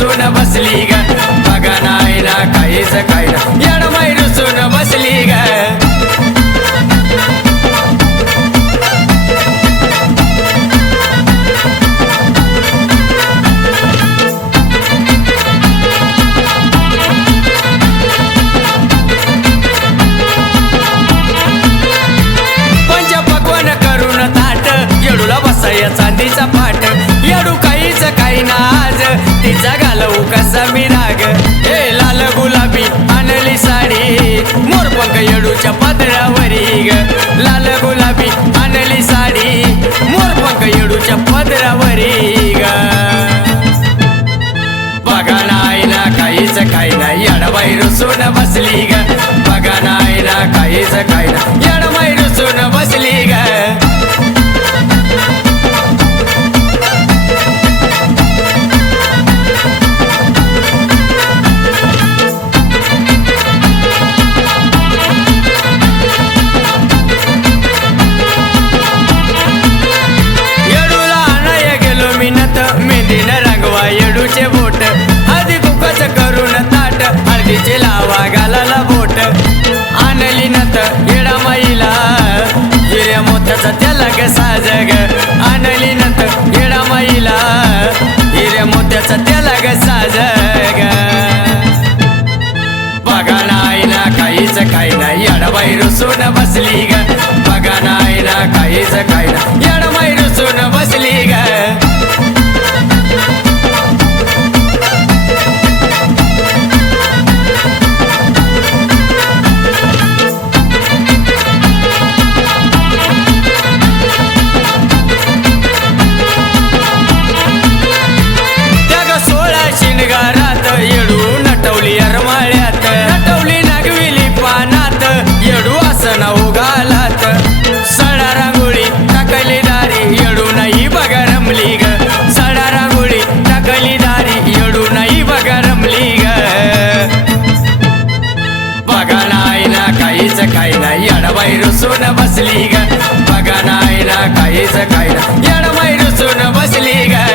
रुसून बसली ग बघा नाही ना काहीच काही ना येडमाई रुसून बसली ग चांदीचा पाठ येडू काहीच काही ना आज तिचा घालवू कसा मी राग हे लाल गुलाबी आणली साडी मोरपंख येडूच्या पदरावरी ग लाल गुलाबी आणली साडी मोरपंख येडूच्या पदरावरी ग बघा नाही ना काहीच काही ना येडमाई रुसून बसली ग बघा नाही ना काहीच काही ना येडमाई रुसून बसली ग येडूचे बोट हळदी कुकाच करून ताट हळदीचे लावा घालाला बोट आणली नत येडामाईला हिऱ्या मोत्याचा त्याला ग साज ग आणली नत येडामाईला हिऱ्या मोत्याचा त्याला ग साज ग बघा नाही ना काहीच काही ना येडमाई रुसून बसली ग बघा नाही ना काहीच काही ना येडमाई रुसून बसली ग येडू नटवली अरमाळ्यात नटवली नागविली पानात येडू असं नाव घालात सडा रांगोळी टाकली दारी येडू नाही बघा रमली ग सडा रांगोळी टाकली दारी येडू नाही बघा रमली ग बघा नाही ना काहीच काही ना येडमाई रुसून बसली ग बघा नाही ना काहीच काही ना येडमाई रुसून बसली ग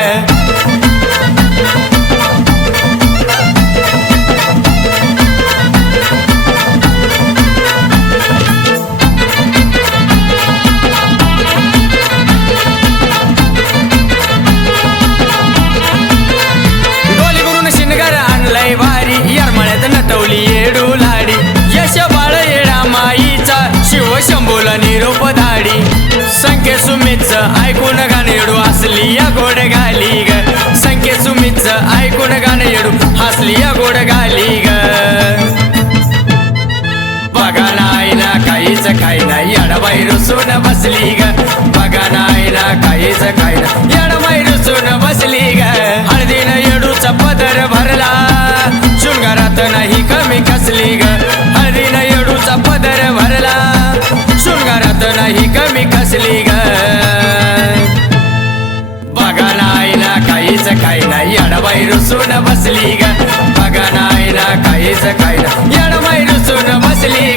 नटवली येडू लाडी यश बाळ येडा माईचा शिव शंभूला निरोप धाडी संख्ये सुमितच ऐकून गाणं येडू हसली या गोड घाली ग संख्ये सुमितच ऐकून गाणं येडू हसली या गोड घाली ग बघा नाही ना काहीच काही ना येडमाई रुसून बसली ग बघा नाही ना काहीच काही ना येडमाई रुसून बसली ग हळदीनं येडूचा पदर भरला शृंगारात नाही कमी कसली ग हळदीनं येडूचा पदर भरला शृंगारात नाही कमी कसली ग बघा नाही ना काहीच काही ना येडमाई रुसून बसली ग बघा नाही ना काहीच काही ना येडमाई रुसून बसली